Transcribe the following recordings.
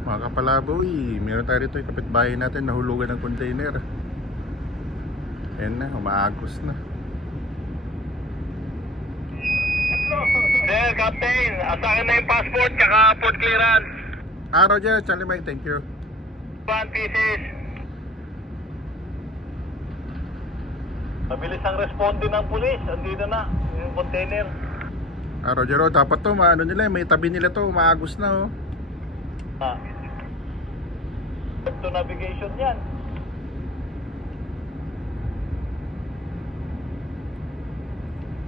Mga kapalaboy, meron tayo rito yung kapitbahay natin nahulugan ng container. Ayan na, umaagos na. Sir, Captain, asakin na yung passport tsaka food clearance. Roger, Charlie Mike, thank you. 1 pieces. Mabilis ang responde ng pulis. Andito na yung container. Roger, dapat to, maano nila, may tabi nila to, umaagos na oh. To navigation yan.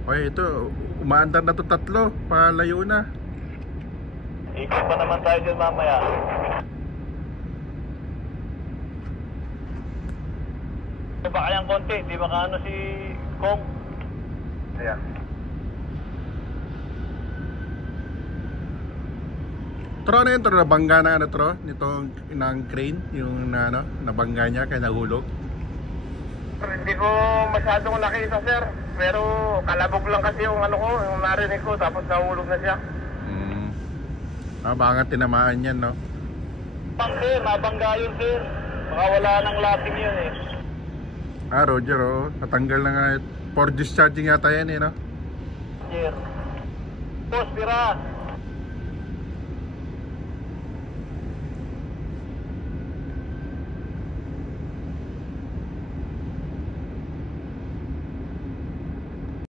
Okay, ito, umaandar na to tatlo, palayo na. Ikot pa naman tayo dyan mamaya. Ba kayang konti, di ba kaano si Kong? Ayan. Tro, ano yun, Tro, nabangga na ano, Tro, nitong inang crane, yung na, ano, nabangga niya kaya nahulog. Hindi ko masyadong nakita, sir. Pero kalabog lang kasi yung ano ko, yung narinig ko, tapos nahulog na siya. Baka tinamaan yan, no? Sir, nabangga yun, sir. Baka wala nang lasing yun eh. Roger, oh, natanggal na nga. For discharging yata yan, eh, no? Sir. Boss, tira.